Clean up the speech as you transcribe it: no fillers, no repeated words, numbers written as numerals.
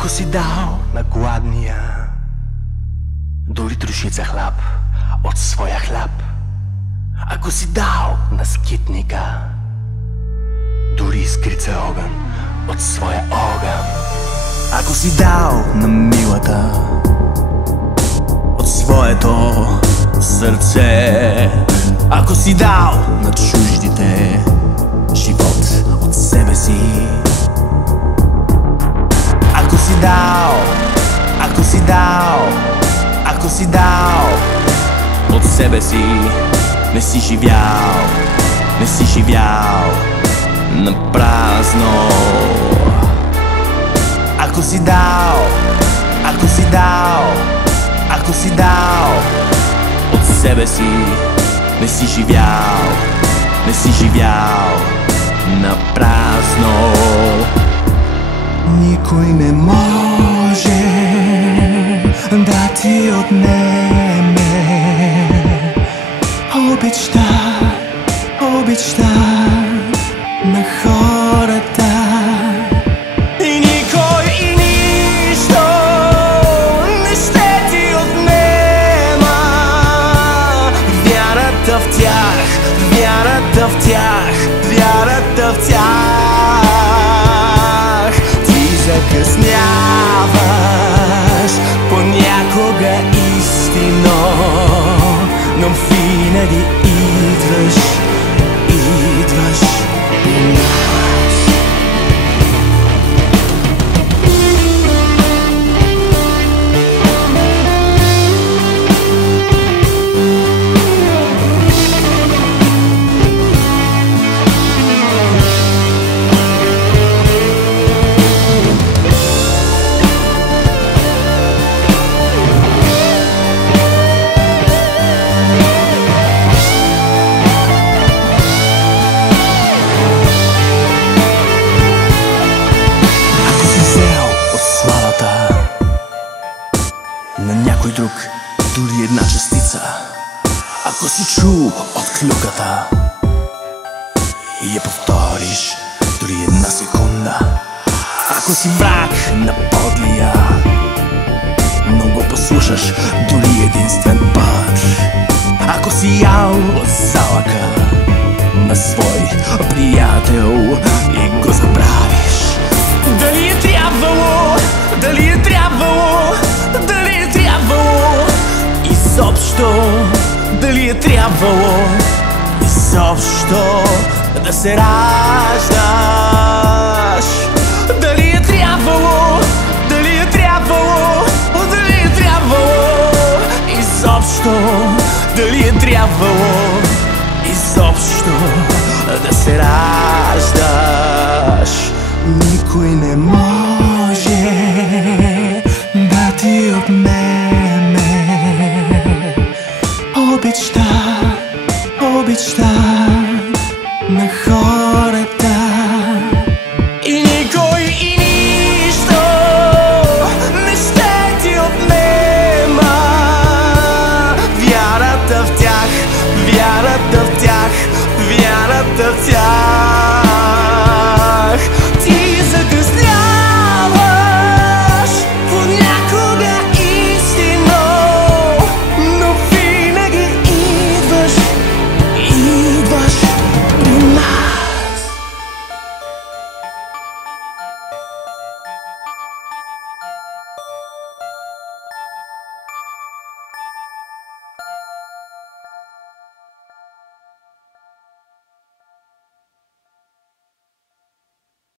Ако си дал на гладния дори трошица хляб от своя хляб, ако си дал на скитника дори искрица огън от своя огън, ако си дал на милата от своето сърце, ако си дал на чуждите живот от себе си, ако си дал, ако си дал, ако си дал от себе си, не си живял, не си живял на празно. Ако си дал, ако си дал, ако си дал от себе си, не си живял, не си живял на празно. Никой не може да ти отнеме обичта, обичта на хората. И никой и нищо не ще ти отнема вярата в тях, вярата в тях, вярата в тях. Ти закъсняваш понякога истино, но винаги идваш, идваш при нас. На някой друг дори една частица, ако си чул от клюката и я повториш дори една секунда, ако си враг на подлия, но го послушаш дори единствен път, ако си ял от залъка на свой приятел и го забравиш, дали е трябвало, дали е трябвало, дали е трябвало изобщо, дали е трябвало изобщо да се раждаш, дали е трябвало, дали е трябвало, дали е трябвало изобщо, дали е трябвало изобщо да се раждаш. Никой не може да ти отнеме обичта, обичта на хората. И никой и нищо не ще ти отнема вярата в тях, вярата в тях, вярата в тях.